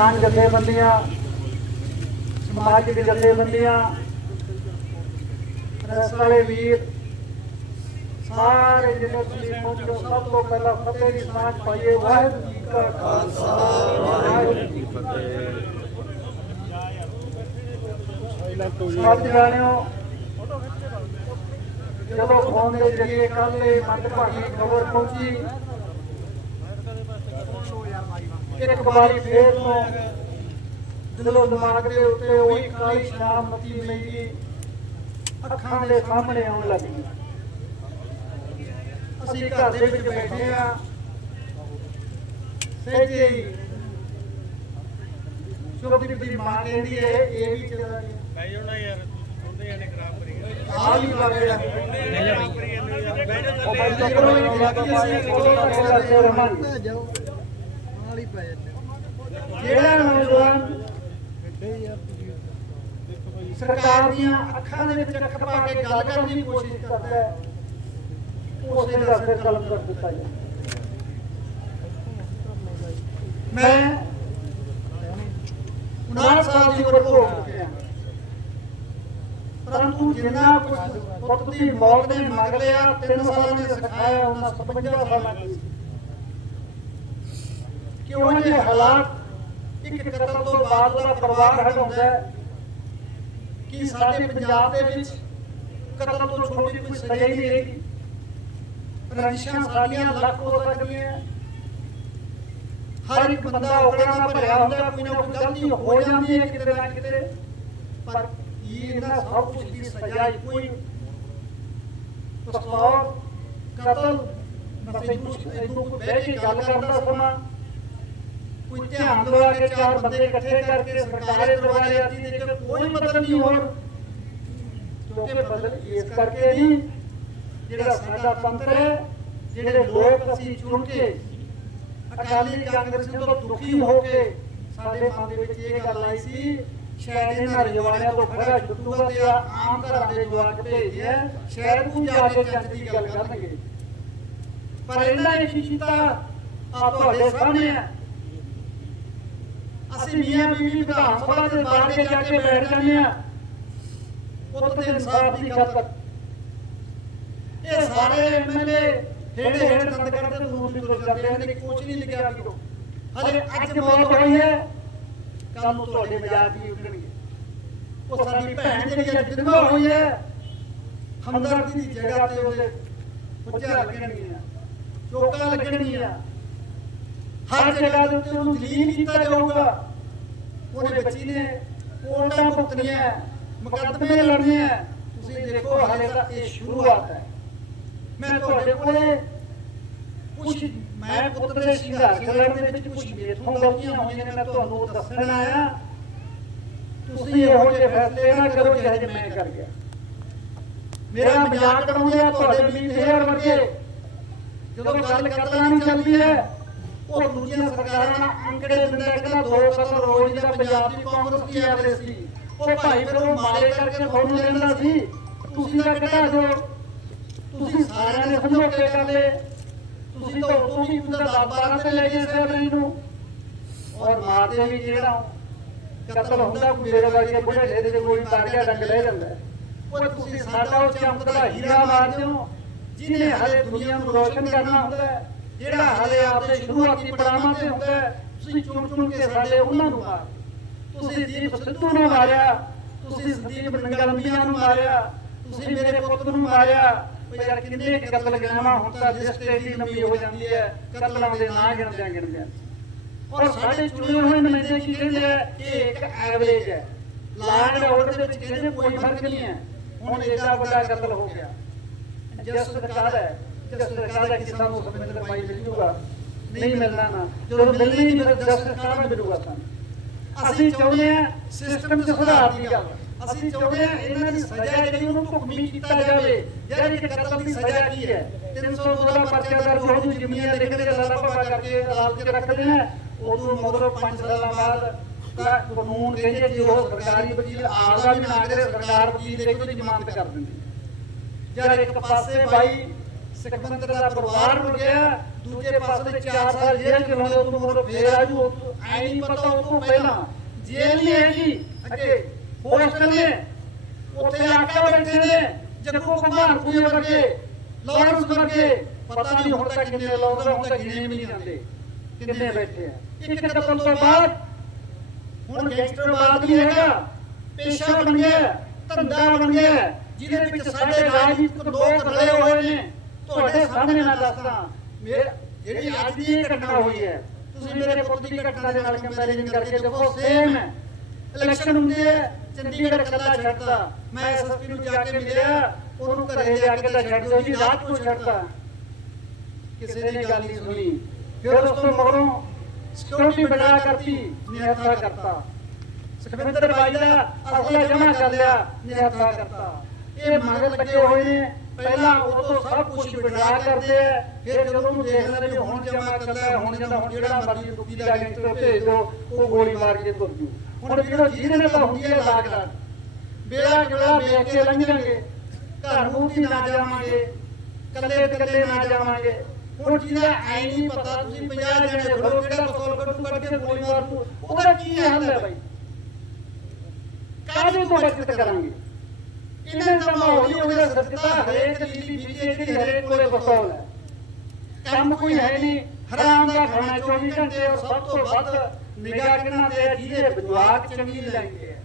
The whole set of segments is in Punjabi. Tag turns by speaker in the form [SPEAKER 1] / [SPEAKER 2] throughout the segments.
[SPEAKER 1] ਕਿਸਾਨ ਜਥੇਬੰਦੀਆਂ ਸਮਾਜਿਕ ਜਥੇਬੰਦੀਆਂ ਪ੍ਰੈਸ ਵਾਲੇ ਵੀਰ, ਸਾਰੇ ਜਿਹੜੇ ਤੁਸੀਂ ਪਹੁੰਚੋ, ਸਭ ਤੋਂ ਪਹਿਲਾਂ ਫਤਿਹ ਦੀ ਸਾਂਝ ਪਾਈਏ। ਵਾਹਿਗੁਰੂ ਜੀ ਕਾ ਖਾਲਸਾ, ਵਾਹਿਗੁਰੂ ਜੀ ਫਤਿਹ। ਸਭ ਜਾਣਿਓ, ਜਦੋਂ ਫੋਨ ਦੇ ਜਰੀਏ ਕੱਲ ਇਹ ਮੰਦਭਾਗੀ ਖਬਰ ਪਹੁੰਚੀ ਇੱਕ ਵਾਰੀ ਫੇਰ ਤੋਂ ਦਿਲੋਂ ਦਿਮਾਗ ਦੇ ਉੱਤੇ ਉਹੀ ਕਾਲੀ ਸ਼ਾਮ ਮੱਤੀ ਮੇਰੀ ਅੱਖਾਂ ਦੇ ਸਾਹਮਣੇ ਆਉਣ ਲੱਗੀ ਅਸੀਂ ਘਰ ਦੇ ਵਿੱਚ ਬੈਠੇ ਆ ਸਹਿਜੇ ਸ਼ੁਭਦੀਪ ਦੀ ਮਾਂ ਕਹਿੰਦੀ ਹੈ ਇਹ ਵੀ ਚਲਾ ਗਿਆ
[SPEAKER 2] ਬਹਿ ਜਾਓ ਨਾ ਯਾਰ ਉਹਦੇ ਜਾਨੇ ਖਰਾਬ ਕਰੀ ਗਏ
[SPEAKER 1] ਆ ਵੀ ਲੱਗ ਗਿਆ।
[SPEAKER 2] ਯਾਰ ਬਹਿ ਜਾਓ
[SPEAKER 1] ਉਹ ਬੰਦਾ ਲੱਗੀ ਕੋਲ ਕਰਦੇ ਰਹਾਂਗੇ
[SPEAKER 3] ਜਾਓ ਨਾਲ ਹੀ ਪੈ ਜਾਂਦੇ
[SPEAKER 1] ਜਿਹੜਾ ਨੌਜਵਾਨ ਸਰਕਾਰ ਦੀਆਂ ਅੱਖਾਂ ਦੇ ਵਿੱਚ ਅੱਖ ਪਾ ਕੇ ਗੱਲ ਕਰਨ ਦੀ ਕੋਸ਼ਿਸ਼ ਕਰਦਾ ਹੈ ਉਸੇ ਦਾ ਸਿਰ ਕਲਮ ਕਰ ਦਿੱਤਾ ਜਾਂਦਾ ਮੈਂ 59 ਸਾਲ ਦੀ ਉਮਰ ਹੋ ਚੁੱਕਿਆ ਪਰੰਤੂ ਜਿੰਨਾ ਪੁੱਤ ਦੀ ਮੌਤ ਨੇ ਮੰਗ ਲਿਆ 3 ਸਾਲਾਂ ਨੇ ਸਿਖਾਇਆ ਉਹਨਾਂ 57 ਸਾਲਾਂ ਦੀ। ਕਿ ਉਹਨਾਂ ਦੇ ਹਾਲਾਤ? ਇੱਕ ਕਤਲ ਤੋਂ ਬਾਅਦ ਉਹਦਾ ਪਰਿਵਾਰ ਹਟਾਉਂਦਾ ਹੈ। ਕਿ ਸਾਡੇ ਪੰਜਾਬ ਦੇ ਵਿੱਚ ਕਤਲ ਤੋਂ ਛੋਟੀ ਕੋਈ ਸਜ਼ਾ ਹੀ ਨਹੀਂ ਰਹੇਗੀ? ਰੰਜਿਸ਼ਾਂ ਸਾਡੀਆਂ ਲੱਖ ਹੋ। ਸਕਦੀਆਂ ਹਰ ਇੱਕ ਬੰਦਾ ਔਕੜਾਂ ਨਾਲ ਭਰਿਆ ਹੁੰਦਾ ਕੋਈ ਨਾ ਕੋਈ ਗਲਤੀ ਹੋ ਜਾਂਦੀ ਹੈ ਕਿਤੇ ਨਾ ਕਿਤੇ। ਪਰ ਇਹ ਇਹਨਾਂ ਸਭ ਕੁਝ ਦੀ ਸਜ਼ਾ ਇੱਕੋ ਹੀ ਤਸੌਰ ਕਤਲ ਨਸੇ ਕੁਝ ਇਹਨੂੰ ਕੋਈ ਬਹਿ ਕੇ ਗੱਲ ਕਰਦਾ ਸਮਾਂ ਕੋਈ ਧਿਆਨ ਦਵਾ ਕੇ ਚਾਰ ਬੰਦੇ ਇਕੱਠੇ ਕਰਕੇ ਸਰਕਾਰੇ ਦਰਬਾਰੇ ਆਦੀ ਦੇ ਕੇ ਕੋਈ ਮਤਲਬ ਨਹੀਂ ਹੋਰ ਕਿਉਂਕਿ ਬਦਲ ਇਸ ਕਰਕੇ ਨਹੀਂ ਜਿਹੜਾ ਸਾਡਾ ਤੰਤਰ ਹੈ ਜਿਹੜੇ ਲੋਕ ਅਸੀਂ ਚੁਣ ਕੇ ਅਕਾਲੀ ਕਾਂਗਰਸੀ ਤੋਂ ਦੁਖੀ ਹੋ ਕੇ ਸਾਡੇ ਮਨ ਦੇ ਵਿੱਚ ਇਹ ਗੱਲ ਆਈ ਸੀ ਸ਼ਾਇਦ ਇਹਨਾਂ ਰਜਵਾੜਿਆਂ ਤੋਂ ਖੜਾ ਛੁੱਟੂਗਾ ਤੇ ਆਮ ਘਰਾਂ ਦੇ ਜਵਾਕ ਭੇਜਿਆ ਸ਼ਾਇਦ ਉਹ ਜਾ ਕੇ ਚੱਜ ਦੀ ਗੱਲ ਕਰਨਗੇ। ਪਰ ਇਹਨਾਂ ਨੇ ਸ਼ੀਸ਼ੀਤਾ ਆ ਤੁਹਾਡੇ ਸਾਹਮਣੇ ਹੈ ਅਸੀਂ ਮੀਆਂ ਬੀਵੀ ਵਿਧਾਨ ਸਭਾ ਦੇ ਬਾਹਰ ਜਾ ਕੇ ਬੈਠ ਜਾਂਦੇ ਆ ਪੁੱਤ ਦੇ ਇਨਸਾਫ ਦੀ ਖਾਤਰ। ਇਹ ਸਾਰੇ ਐਮਐਲਏ ਹੇੜੇ ਹੇੜੇ ਦੰਦ ਕਰਦੇ ਦੂਰ ਨਿਕਲ ਜਾਂਦੇ ਹਨ ਕੁਝ ਨਹੀਂ ਲਿਖਿਆ ਵੀ ਹਲੇ ਅੱਜ ਮੌਤ ਹੋਈ ਹੈ ਕੱਲ ਨੂੰ ਤੁਹਾਡੇ ਮਜ਼ਾਕ ਵੀ ਉੱਡਣਗੇ। ਉਹ ਸਾਡੀ ਭੈਣ ਜਿਹੜੀ ਅੱਜ ਵਿਧਵਾ ਹੋਈ ਹੈ ਹਮਦਰਦੀ ਦੀ ਜਗ੍ਹਾ ਤੇ ਉਹਦੇ ਪੁੱਜਾ ਲੱਗਣਗੀਆਂ। ਚੋਕਾਂ ਲੱਗਣਗੀਆਂ। ਹਰ ਜਗ੍ਹਾ ਦੇ ਉੱਤੇ ਉਹਨੂੰ ਜਲੀਲ ਕੀਤਾ ਜਾਊਗਾ। ਉਹਨੇ ਬੱਚੀ ਨੇ ਕੋਲਟਾਂ ਭੁਗਤਣੀਆਂ, ਮੁਕੱਦਮੇ ਲੜਨੇ ਆ ਤੁਸੀਂ ਦੇਖੋ, ਹਾਲੇ ਤਾਂ ਇਹ ਸ਼ੁਰੂਆਤ ਹੈ। ਮੈਂ ਤੁਹਾਡੇ ਕੋਲੇ ਕੁਝ ਮੈਂ ਪੁੱਤ ਦੇ ਸੰਘਰਸ਼ ਲੜਨ ਦੇ ਵਿੱਚ ਕੁਝ ਮੇਥੋਂ ਗਲਤੀਆਂ ਹੋਈਆਂ ਨੇ, ਮੈਂ ਤੁਹਾਨੂੰ ਦੱਸਣ ਆਇਆ। ਤੁਸੀਂ ਇਹੋ ਜਿਹੇ ਫੈਸਲੇ ਨਾ ਕਰੋ, ਜਿਹੇ ਜਿਹੇ ਮੈਂ ਕਰ ਗਿਆ। ਮੇਰਾ ਮਜ਼ਾਕ ਉਡਾਉਂਦੇ ਆ, ਤੁਹਾਡੇ ਮੀਤ ਵਰਗੇ। ਜਦੋਂ ਗੱਲ ਕਤਲਾਂ ਨਹੀਂ ਚੱਲਦੀ ਹੈ ਉਹ ਦੂਜੀਆਂ ਸਰਕਾਰਾਂ ਨਾਲ ਅੰਕੜੇ ਦਿੰਦਾ ਕਹਿੰਦਾ ਦੋ ਕਤਲ ਰੋਜ਼ ਦਾ ਪੰਜਾਬ ਦੀ ਕਾਂਗਰਸ ਕੀ ਐਵਰੇਜ ਸੀ ਉਹ ਭਾਈ ਫਿਰ ਉਹ ਮਾਰੇ ਕਰਕੇ ਤੁਹਾਨੂੰ ਲੈਂਦਾ ਸੀ। ਤੁਸੀਂ ਤਾਂ ਕਢਾ ਦਿਓ ਤੁਸੀਂ ਸਾਰਿਆਂ ਨੇ ਸਮਝੌਤੇ ਕਰ ਲਏ ਤੁਸੀਂ ਤਾਂ ਉਦੋਂ ਵੀ ਉਹਦਾ 10 12 ਤੇ ਲੈ ਗਏ ਸੈਲਰੀ ਨੂੰ। ਔਰ ਮਾਰਦੇ ਵੀ ਜਿਹੜਾ ਕਤਲ ਹੁੰਦਾ ਕੋਈ ਮੇਰੇ ਵਰਗੇ ਬੁੜੇ ਢੇਰੇ ਦੇ ਕੋਈ ਤਾਰ ਗਿਆ ਡੰਗ ਲੈ ਜਾਂਦਾ। ਉਹ ਤੁਸੀਂ ਸਾਡਾ ਉਹ ਚਮਕਦਾ ਹੀਰਾ ਮਾਰਦੇ ਹੋ ਜਿਹਨੇ ਹਲੇ ਦੁਨੀਆ ਨੂੰ ਰੋਸ਼ਨ ਕਰਨਾ ਹੁੰਦਾ ਹੈ। ਹਲੇ ਆਪਦੇ ਸ਼ੁਰੂਆਤੀ ਪੜਾਵਾਂ ਤੇ ਹੁੰਦਾ ਹੈ, ਤੁਸੀਂ ਚੁਣ ਚੁਣ ਕੇ ਸਾਡੇ ਉਹਨਾਂ ਨੂੰ ਮਾਰ। ਤੁਸੀਂ ਦੀਪ ਸਿੱਧੂ ਨੂੰ ਮਾਰਿਆ। ਤੁਸੀਂ ਸੰਦੀਪ ਨੰਗਲਮੀਆਂ ਨੂੰ ਮਾਰਿਆ। ਤੁਸੀਂ ਮੇਰੇ ਪੁੱਤ ਨੂੰ ਮਾਰਿਆ। ਉਹ ਯਾਰ ਕਿੰਨੇ ਕੁ ਕਤਲ ਗਿਣਾਵਾਂ ਹੁਣ ਤਾਂ ਲਿਸਟ ਏਡੀ ਲੰਬੀ ਹੋ ਜਾਂਦੀ ਹੈ। ਕਤਲਾਂ ਦੇ ਨਾਂ ਗਿਣਦਿਆਂ ਗਿਣਦਿਆਂ। ਔਰ ਸਾਡੇ ਚੁਣੇ ਹੋਏ ਨੁਮਾਇੰਦੇ ਕੀ ਕਹਿੰਦੇ ਆ? ਇਹ ਇੱਕ ਐਵਰੇਜ ਹੈ। ਲਾਂਡ ਆਰਡਰ ਦੇ ਵਿੱਚ ਕਹਿੰਦੇ ਕੋਈ ਫ਼ਰਕ ਨਹੀਂ ਹੈ। ਹੁਣ ਏਡਾ ਵੱਡਾ ਕਤਲ ਹੋ ਗਿਆ ਜਿਸ ਸਰਕਾਰ ਹੈ ਜਿਸ ਸਰਕਾਰ ਹੈ ਕਿ ਸਾਨੂੰ ਸਮਿੰਦਰ ਪਾਈ ਮਿਲ ਜੂਗਾ ਨਹੀਂ ਮਿਲਣਾ ਨਾ। ਜਦੋਂ ਮਿਲਣੀ ਨਹੀਂ ਫਿਰ ਜਿਸ ਸਰਕਾਰ ਨਾਲ ਮਿਲੂਗਾ ਸਾਨੂੰ? ਅਸੀਂ ਚਾਹੁੰਦੇ ਆ ਸਿਸਟਮ 'ਚ ਸੁਧਾਰ ਦੀ ਗੱਲ ਅਸੀਂ ਚਾਹੁੰਦੇ ਆ ਇਹਨਾਂ ਦੀ ਸਜ਼ਾ ਜਿਹੜੀ ਉਹਨੂੰ ਢੁਕਵੀਂ ਕੀਤਾ ਜਾਵੇ। ਯਾਰ ਕਤਲ ਦੀ ਸਜ਼ਾ ਕੀ ਹੈ? 302 ਦਾ ਪਰਚਾ ਦਰਜ ਹੋ ਜੂ ਜ਼ਮੀਨਾਂ ਲਿਖ ਕੇ ਲਾਲਾ ਪਾਪਾ ਕਰਕੇ ਅਦਾਲਤ 'ਚ ਰੱਖਦੇ ਨੇ ਉਦੋਂ ਮਗਰੋਂ 5 ਸਾਲਾਂ ਬਾਅਦ ਕਾਨੂੰਨ ਕਹਿੰਦੇ ਜੀ ਉਹ ਸਰਕਾਰੀ ਵਕੀਲ ਆਪਦਾ ਵੀ ਨਾ ਕਰੇ ਸਰਕਾਰ ਵਕੀਲ ਦੇ ਉਹਦੀ ਜ਼ਮਾਨਤ ਕਰ ਦਿੰਦੀ ਯਾਰ ਇੱਕ ਪਾਸੇ ਬਾਈ ਸਿਕੰਦਰ ਦਾ ਪਰਿਵਾਰ ਮੁੜ ਗਿਆ ਦੂਜੇ ਪਾਸੇ ਦੇ 4 ਸਾਲ ਜੇਲ੍ਹ ਚ ਲਾਉਂਦੇ ਉਦੋਂ ਮਗਰੋਂ ਫੇਰ ਆਜੂ ਐ ਨਹੀਂ ਪਤਾ ਉਹ ਤੋਂ ਪਹਿਲਾਂ। ਜੇਲ੍ਹ ਨਹੀਂ ਹੈਗੀ ਅੱਗੇ ਹੋਸਟਲ ਨੇ। ਉੱਥੇ ਆਕਾ ਬੈਠੇ ਨੇ ਜੱਗੂ ਕੁਮਾਰ ਪੂਏ ਵਰਗੇ ਲਾਰੈਂਸ ਵਰਗੇ ਪਤਾ ਨਹੀਂ ਹੁਣ ਤੱਕ ਕਿੰਨੇ ਲੋਕ ਹੁਣ ਤੱਕ ਗਿਣੇ ਵੀ ਨਹੀਂ ਜਾਂਦੇ ਕਿੰਨੇ ਬੈਠੇ ਆ? ਇੱਕ ਕਤਲ ਤੋਂ ਬਾਅਦ ਹੁਣ ਗੈਂਗਸਟਰਵਾਦ ਨਹੀਂ ਹੈਗਾ ਪੇਸ਼ਾ ਬਣ ਗਿਆ ਧੰਦਾ ਬਣ ਗਿਆ ਜਿਹਦੇ ਵਿੱਚ ਸਾਡੇ ਰਾਜਨੀਤਿਕ ਲੋਕ ਰਲੇ ਹੋਏ ਨੇ। ਤੁਹਾਡੇ ਸਾਹਮਣੇ ਮੈਂ ਦੱਸਦਾ। ਮੇਰੇ ਜਿਹੜੀ ਅੱਜ ਦੀ ਘਟਨਾ ਹੋਈ ਹੈ। ਤੁਸੀਂ ਮੇਰੇ ਪੁੱਤ ਦੀ ਘਟਨਾ ਦੇ ਨਾਲ ਕੰਪੈਰੀਜ਼ਨ ਕਰਕੇ ਦੇਖੋ ਸੇਮ ਹੈ। ਇਲੈਕਸ਼ਨ ਹੁੰਦੇ ਹੈ ਚੰਡੀਗੜ੍ਹ ਕੱਲਾ ਛੱਡਦਾ ਮੈਂ ਐਸਐਸਪੀ ਨੂੰ ਜਾ ਕੇ ਮਿਲਿਆ ਉਹਨੂੰ ਘਰੇ ਜਾ ਕੇ ਤਾਂ ਛੱਡ ਦਿਓ ਜੀ ਰਾਤ ਨੂੰ ਛੱਡਦਾ ਕਿਸੇ ਨੇ ਗੱਲ ਨਹੀਂ ਸੁਣੀ। ਫਿਰ ਉਸ ਤੋਂ ਮਗਰੋਂ ਸਿਕਿਉਰਿਟੀ ਬਣਾ ਕਰਤੀ ਨਿਹੱਥਾ ਕਰਤਾ। ਸੁਖਵਿੰਦਰ ਬਾਈ ਦਾ ਅਸਲਾ ਜਮਾ ਕਰ ਲਿਆ ਨਿਹੱਥਾ ਕਰਤਾ ਇਹ ਮਗਰ ਲੱਗੇ ਹੋਏ ਨੇ ਪਹਿਲਾਂ ਉਦੋਂ ਸਭ ਕੁਝ ਵਿਡਰਾ ਕਰਦੇ ਆ। ਫਿਰ ਜਦੋਂ ਉਹਨੂੰ ਦੇਖਦੇ ਨੇ ਹੁਣ ਜਮਾ ਕਰਦਾ ਹੈ, ਹੁਣ ਜਾਂਦਾ ਹੁਣ ਜਿਹੜਾ ਮਰਜ਼ੀ ਦੁੱਖੀ ਦਾ ਗੈਂਗਸਟਰ ਭੇਜ ਦਿਓ ਉਹ ਗੋਲੀ ਮਾਰ ਕੇ ਤੁਰ ਜੂ। ਹੁਣ ਜਿਹੜਾ ਜਿਹਦੇ ਨੇ ਤਾਂ ਹੁੰਦੀ ਹੈ ਲਾਗਦਾ ਬੇੜਾ ਜਿਹੜਾ ਵੇਖ ਕੇ ਲੰਘਾਂਗੇ ਘਰ ਨੂੰ ਵੀ ਨਾ ਜਾਵਾਂਗੇ ਕੱਲੇ ਕੱਲੇ ਨਾ ਜਾਵਾਂਗੇ ਹੁਣ ਜਿਹਦਾ ਐ ਨਹੀਂ ਪਤਾ ਤੁਸੀਂ 50 ਜਣੇ ਫੜੋ ਕਿਹੜਾ ਪਸੋਲ ਕੱਢੂ ਕੱਢ ਕੇ ਗੋਲੀ ਮਾਰ ਦੂ ਉਹਦਾ ਕੀ ਹੱਲ ਹੈ ਬਾਈ? ਕਾਹਦੇ ਤੋਂ ਬਚਤ ਕਰਾਂਗੇ? ਇਹਨਾਂ ਦਾ ਮਾਹੌਲ ਹੀ ਉਹਦਾ ਸੱਚਤਾ ਹਰੇਕ ਲੀਲੀ ਬੀਜੇ ਜਿਹੜੀ ਹਰੇਕ ਕੋਲੇ ਪਸੋਲ ਹੈ। ਕੰਮ ਕੋਈ ਹੈ ਨਹੀਂ। ਹਰਾਮ ਦਾ ਖਾਣਾ 24 ਘੰਟੇ ਔਰ ਸਭ ਤੋਂ ਵੱਧ ਨਿਗਾਹ ਕਿਹਨਾਂ ਤੇ ਹੈ? ਜਿਹਦੇ ਜਵਾਕ ਚੰਗੀ ਲੈਂਦੇ ਆ।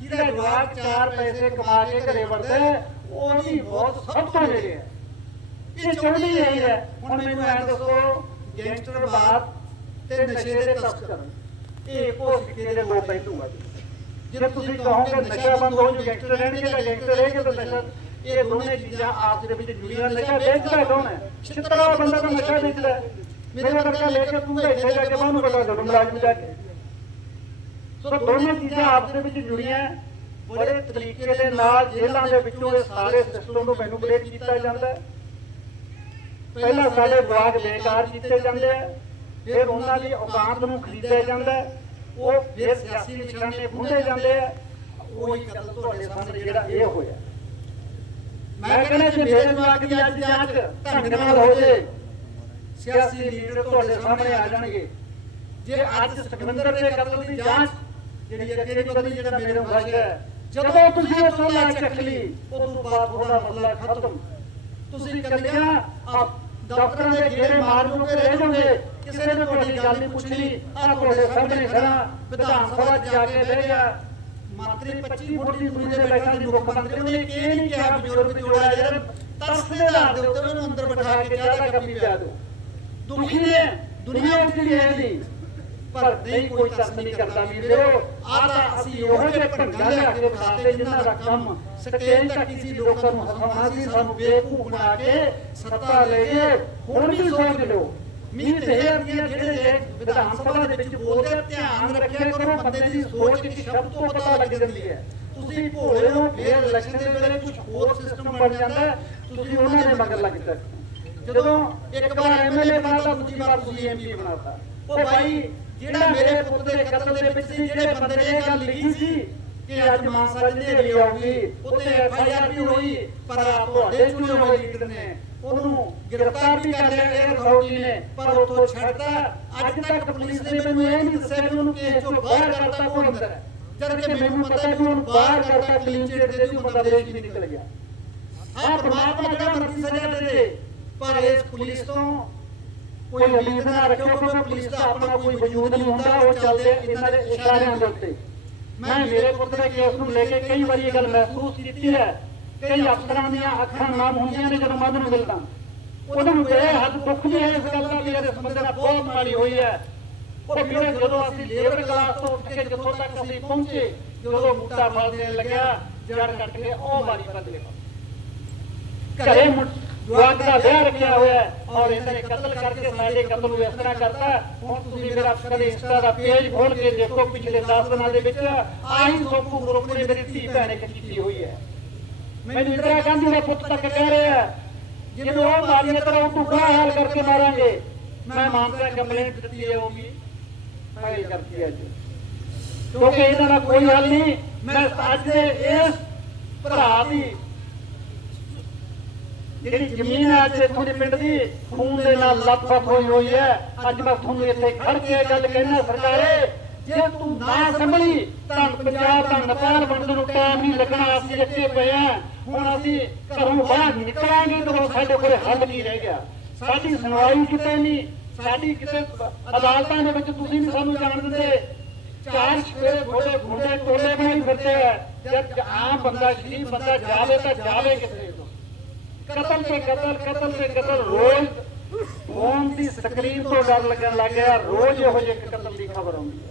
[SPEAKER 1] ਜਿਹਦਾ ਜਵਾਕ ਚਾਰ ਪੈਸੇ ਕਮਾ ਕੇ ਘਰੇ ਵੜਦਾ ਹੈ, ਉਹ ਵੀ ਬਹੁਤ ਸਭ ਤੋਂ ਨੇੜੇ ਹੈ। ਇਹ ਰਹੀ ਹੈ। ਹੁਣ ਮੈਨੂੰ ਐਂ ਦੱਸੋ ਗੈਂਗਸਟਰਵਾਦ ਤੇ ਨਸ਼ੇ ਦੇ ਤਸਕਰ। ਇਹ ਇੱਕੋ ਸਿੱਕੇ ਦੇ ਦੋ ਪਹਿਲੂ ਆ ਜੇ ਤੁਸੀਂ ਕਹੋਗੇ ਨਸ਼ਾ ਬੰਦ ਹੋ ਜੂ ਗੈਂਗਸਟਰ ਰਹਿਣਗੇ ਤਾਂ ਗੈਂਗਸਟਰ ਰਹੇਗੇ ਤਾਂ ਨਸ਼ਾ। ਇਹ ਦੋਨੇ ਚੀਜ਼ਾਂ ਆਪਸ ਦੇ ਵਿੱਚ ਜੁੜੀਆਂ ਨਸ਼ਾ ਵੇਚਦਾ ਕੌਣ ਹੈ? ਛਿੱਤਰਾ ਬੰਦਾ ਤਾਂ ਨਸ਼ਾ ਵੇਚਦਾ ਹੈ। ਮੇਰੇ ਵਰਗਾ ਲੈ ਕੇ ਤੂੰ ਇੱਥੇ ਜਾ ਕੇ ਬਾਹਨੂੰ ਬੜਾ ਦੋ ਮੁਲਾਜ਼ਮ ਜਾ ਕੇ। ਸੋ ਦੋਨੇ ਚੀਜ਼ਾਂ ਆਪਸ ਦੇ ਵਿੱਚ ਜੁੜੀਆਂ ਬੜੇ ਤਰੀਕੇ ਦੇ ਨਾਲ ਜੇਲ੍ਹਾਂ ਦੇ ਵਿੱਚੋਂ ਇਹ ਸਾਰੇ ਸਿਸਟਮ ਨੂੰ ਮੈਨੂਪਲੇਟ ਕੀਤਾ ਜਾਂਦਾ ਹੈ। ਪਹਿਲਾਂ ਸਾਡੇ ਬਾਗ ਬੇਕਾਰ ਕੀਤੇ ਜਾਂਦੇ ਆ ਫਿਰ ਉਹਨਾਂ ਦੀ ਔਕਾਤ ਨੂੰ ਖਰੀਦਿਆ ਜਾਂਦਾ ਹੈ। ਉਹ ਫਿਰ ਸਿਆਸੀ ਨਿਸ਼ਾਨੇ ਖੁੰਡੇ ਜਾਂਦੇ ਆ। ਉਹੀ ਕਤਲ ਤੁਹਾਡੇ ਸਾਹਮਣੇ ਜਿਹੜਾ ਇਹ ਹੋਇਆ। ਮੈਂ ਕਹਿੰਦਾ ਜੇ ਮੇਰੇ ਜਵਾਕ ਦੀ ਅੱਜ ਜਾਂਚ ਢੰਗ ਨਾਲ ਹੋ ਜੇ। ਸਿਆਸੀ ਲੀਡਰ ਤੁਹਾਡੇ ਸਾਹਮਣੇ ਆ ਜਾਣਗੇ। ਜੇ ਅੱਜ ਸੁਖਵਿੰਦਰ ਦੇ ਕਤਲ ਦੀ ਜਾਂਚ ਜਿਹੜੀ ਅੱਗੇ ਨਹੀਂ ਕਦੀ ਜਿਹੜਾ ਮੇਰੇ ਫਸ ਗਿਆ ਜਦੋਂ ਤੁਸੀਂ ਉਹ ਸੋਲਾ ਚੱਕ ਲਈ ਤੋਂ ਬਾਅਦ ਉਹਦਾ ਮਸਲਾ ਖਤਮ। ਤੁਸੀਂ ਕੱਲਿਆਂ ਆਪ ਡਾਕਟਰਾਂ ਦੇ ਘੇਰੇ ਮਾਰ ਨੂੰ ਕੇ ਰਹਿ ਜਾਓਗੇ ਕਿਸੇ ਨੇ ਤੁਹਾਡੀ ਗੱਲ ਨਹੀਂ ਪੁੱਛਣੀ ਆ ਤੁਹਾਡੇ ਸਾਹਮਣੇ ਖੜਾ ਵਿਧਾਨ ਸਭਾ 'ਚ ਜਾ ਕੇ ਬਹਿ ਗਿਆ। ਮੰਤਰੀ 25 ਫੁੱਟ ਦੀ ਦੂਰੀ ਤੇ ਬੈਠਾ ਸੀ ਮੁੱਖ ਮੰਤਰੀ ਉਹਨੇ ਇਹ ਨਹੀਂ ਕਿਹਾ ਬਜ਼ੁਰਗ ਜੋੜਾ ਯਾਰ ਤਰਸ ਦੇ ਆਧਾਰ ਦੇ ਉੱਤੇ ਉਹਨੂੰ ਅੰਦਰ ਬਿਠਾ ਕੇ ਚਾਹ ਦਾ ਕੱਪੀ ਪਿਆ ਦਿਓ। ਦੁਖੀ ਨੇ ਦੁਨੀਆ ਉੱਤੇ ਹੀ ਹੈ ਨਹੀਂ। ਪਰ ਨਹੀਂ ਕੋਈ ਤਰਸ ਨਹੀਂ ਕਰਦਾ ਵੀਰੋ। ਆ ਤਾਂ ਅਸੀਂ ਉਹੋ ਜਿਹੇ ਭੰਗਾ ਲਿਆ ਕੇ ਬਸਾਤੇ ਜਿਨ੍ਹਾਂ ਦਾ ਕੰਮ ਸਟੇਜ ਤੱਕ ਹੀ ਸੀ ਲੋਕਾਂ ਨੂੰ ਹਸਾਉਣਾ ਸੀ ਸਾਨੂੰ ਬੇਵਕੂਫ ਬਣਾ ਕੇ ਸੱਤਾ ਲੈ ਗਏ ਹੁਣ ਵੀ ਸੋਚ ਲਓ। ਮੀਤ ਹੈ ਦੀਆਂ ਜਿਹੜੇ ਵਿਧਾਨ ਸਭਾ ਦੇ ਵਿੱਚ ਬੋਲਦੇ ਆ, ਧਿਆਨ ਰੱਖਿਆ ਕਰੋ ਬੰਦੇ ਦੀ ਸੋਚ ਇੱਕ ਸ਼ਬਦ ਤੋਂ ਪਤਾ ਲੱਗ ਜਾਂਦੀ ਹੈ। ਤੁਸੀਂ ਭੋਲੇ ਹੋ ਫਿਰ ਇਲੈਕਸ਼ਨ ਦੇ ਵੇਲੇ ਕੁਝ ਹੋਰ ਸਿਸਟਮ ਬਣ ਜਾਂਦਾ ਤੁਸੀਂ ਉਹਨਾਂ ਦੇ ਮਗਰ ਲੱਗ ਜਾਂਦੇ ਜਦੋਂ ਇੱਕ ਵਾਰ ਐਮਐਲਏ ਬਣਾਤਾ ਦੂਜੀ ਵਾਰ ਤੁਸੀਂ ਐਮਪੀ ਬਣਾਤਾ ਉਹ ਭਾਈ ਜਿਹੜਾ ਮੇਰੇ ਪੁੱਤ ਦੇ ਕਤਲ ਦੇ ਵਿੱਚ ਸੀ ਜਿਹੜੇ ਬੰਦੇ ਨੇ ਇਹ ਗੱਲ ਲਿਖੀ ਸੀ ਕਿ ਅੱਜ ਮਾਨਸਾ ਜਿਹੜੀ ਆਊਗੀ ਉੱਤੇ ਐਫਆਈਆਰ ਵੀ ਹੋਈ ਪਰ ਤੁਹਾਡੇ ਚੁਣੇ ਹੋਏ ਲੀਡਰ ਨੇ ਉਹਨੂੰ ਗ੍ਰਿਫਤਾਰ ਵੀ ਕਰ ਲਿਆ ਇਹ ਅਥਾਰਟੀ ਨੇ ਪਰ ਉਥੋਂ ਛੱਡਤਾ। ਅੱਜ ਤੱਕ ਪੁਲਿਸ ਨੇ ਮੈਨੂੰ ਇਹ ਨਹੀਂ ਦੱਸਿਆ ਕਿ ਉਹਨੂੰ ਕੇਸ ਚੋਂ ਬਾਹਰ ਕਰਤਾ ਕੌਣ ਅੰਦਰ ਹੈ। ਜਦ ਕਿ ਮੈਨੂੰ ਪਤਾ ਕਿ ਉਹਨੂੰ ਬਾਹਰ ਕਰਤਾ ਕਲੀਨ ਚਿੱਟ ਦੇ ਉਹ ਬੰਦਾ ਦੇਸ਼ ਵੀ ਨਿਕਲ ਗਿਆ। ਹਾਂ ਪਰਮਾਤਮਾ ਜਿਹੜਾ ਮਰਜ਼ੀ ਸਜ਼ਾ ਦੇ ਦੇ ਪਰ ਇਸ ਪੁਲਿਸ ਤੋਂ ਕੋਈ ਉਮੀਦ ਨਾ ਰੱਖਿਓ ਕਿਉਂਕਿ ਪੁਲਿਸ ਦਾ ਆਪਣਾ ਕੋਈ ਵਜੂਦ ਨਹੀਂ ਹੁੰਦਾ, ਉਹ ਚੱਲਦੇ ਇਹਨਾਂ ਦੇ ਇਸ਼ਾਰਿਆਂ ਦੇ ਉੱਤੇ। ਮੈਂ ਮੇਰੇ ਪੁੱਤ ਦੇ ਕੇਸ ਨੂੰ ਲੈ ਕੇ ਕਈ ਵਾਰੀ ਇਹ ਗੱਲ ਮਹਿਸੂਸ ਕੀਤੀ ਹੈ। ਕਈ ਅਫਸਰਾਂ ਦੀਆਂ ਅੱਖਾਂ ਨਾਮ ਹੁੰਦੀਆਂ ਨੇ ਜਦੋਂ ਮਨ ਨੂੰ ਮਿਲਦਾ। ਉਹਨਾਂ ਨੂੰ ਇਹ ਦੁੱਖ ਨਹੀਂ ਹੈ ਇਸ ਗੱਲ ਦਾ ਵੀ ਇਹਦੇ ਨਾਲ ਬਹੁਤ ਮਾੜੀ ਹੋਈ ਹੈ। ਉਹ ਵੀਰੇ, ਜਦੋਂ ਅਸੀਂ ਲੇਬਰ ਕਲਾਸ ਤੋਂ ਉੱਠ ਕੇ ਜਿੱਥੋਂ ਤੱਕ ਅਸੀਂ ਪਹੁੰਚੇ, ਜਦੋਂ ਬੂਟਾ ਫਲ ਦੇਣ ਲੱਗਿਆ, ਜੜ ਕੱਟ ਕੇ ਉਹ ਮਾਰੀ ਬਦਲੇ ਘਰੇ ਜਵਾਕ ਦਾ ਵਿਆਹ ਰੱਖਿਆ ਹੋਇਆ ਔਰ ਇਹਨਾਂ ਨੇ ਕਤਲ ਕਰਕੇ ਸਾਡੇ ਕਤਲ ਨੂੰ ਇਸ ਤਰ੍ਹਾਂ ਕਰਤਾ ਹੁਣ ਤੁਸੀਂ ਮੇਰਾ ਕਦੇ ਇੰਸਟਾ ਦਾ ਪੇਜ ਖੋਲ ਕੇ ਦੇਖੋ ਪਿਛਲੇ 10 ਦਿਨਾਂ ਦੇ ਵਿੱਚ ਆਹੀ ਸੋਪੂ ਗਰੁੱਪ ਨੇ ਮੇਰੀ ਧੀ ਭੈਣ ਇੱਕ ਕੀਤੀ ਹੋਈ ਹੈ। ਮੈਨੂੰ ਇੰਦਰਾ ਗਾਂਧੀ ਦਾ ਪੁੱਤ ਤੱਕ ਕਹਿ ਰਿਹਾ ਜਿਹਨੂੰ ਉਹ ਮਾਰੀਏ ਤਾਂ ਉਹ ਟੁਕੜਾ ਹਾਲ ਕਰਕੇ ਮਾਰਾਂਗੇ। ਮੈਂ ਮਾਨਸਾ ਕੰਪਲੇਂਟ ਦਿੱਤੀ ਹੈ ਫਾਈਲ ਕਰਤੀ ਅੱਜ। ਕਿਉਂਕਿ ਇਹਨਾਂ ਦਾ ਕੋਈ ਹੱਲ ਨਹੀਂ। ਮੈਂ ਅੱਜ ਦੇ ਇਸ ਭਰਾ ਦੀ ਜਿਹੜੀ ਜ਼ਮੀਨ ਹੈ ਅੱਜ ਇੱਥੋਂ ਪਿੰਡ ਦੀ, ਖੂਨ ਦੇ ਨਾਲ ਲੱਥਪੱਥ ਹੋਈ ਹੋਈ ਹੈ। ਅੱਜ ਮੈਂ ਤੁਹਾਨੂੰ ਇੱਥੇ ਖੜ ਕੇ ਇਹ ਗੱਲ ਕਹਿਣਾ ਸਰਕਾਰੇ, ਜੇ ਤੂੰ ਨਾ ਸੰਭਲੀ, ਤਾਂ ਪੰਜਾਬ ਦਾ ਨਪਾਲ ਬਣਨ ਨੂੰ ਟਾਈਮ ਨਹੀਂ ਲੱਗਣਾ, ਅਸੀਂ ਅੱਗੇ ਪਏ ਹਾਂ। ਹੁਣ ਅਸੀਂ ਘਰੋਂ ਬਾਹਰ ਨਿਕਲਾਂਗੇ, ਤਾਂ ਸਾਡੇ ਕੋਲ ਹੱਲ ਨਹੀਂ ਰਹਿ ਗਿਆ? ਸਾਡੀ ਸੁਣਵਾਈ ਕਿਤੇ ਨਹੀਂ, ਸਾਡੀ ਕਿਤੇ ਅਦਾਲਤਾਂ ਦੇ ਵਿੱਚ ਤੁਸੀਂ ਵੀ ਸਾਨੂੰ ਜਾਣ ਦਿੰਦੇ। ਚਾਰ ਸਵੇਰੇ ਗੋਡੇ ਗੁੰਡੇ ਟੋਲੇ ਬਣਾਈ ਫਿਰਦੇ ਆ। ਜਦ ਆਮ ਬੰਦਾ, ਸ਼ਰੀਫ ਬੰਦਾ ਜਾਵੇ ਤਾਂ ਜਾਵੇ ਕਿੱਥੇ? ਕਤਲ ਤੇ ਕਤਲ ਕਤਲ ਤੇ ਕਤਲ, ਰੋਜ਼ ਹੋਣ ਦੀ ਸਕਰੀਨ ਤੋਂ ਡਰ ਲੱਗਣ ਲੱਗ ਗਿਆ, ਰੋਜ਼ ਇਹੋ ਜਿਹੇ ਕਤਲ ਦੀ ਖਬਰ ਆਉਂਦੀ ਹੈ।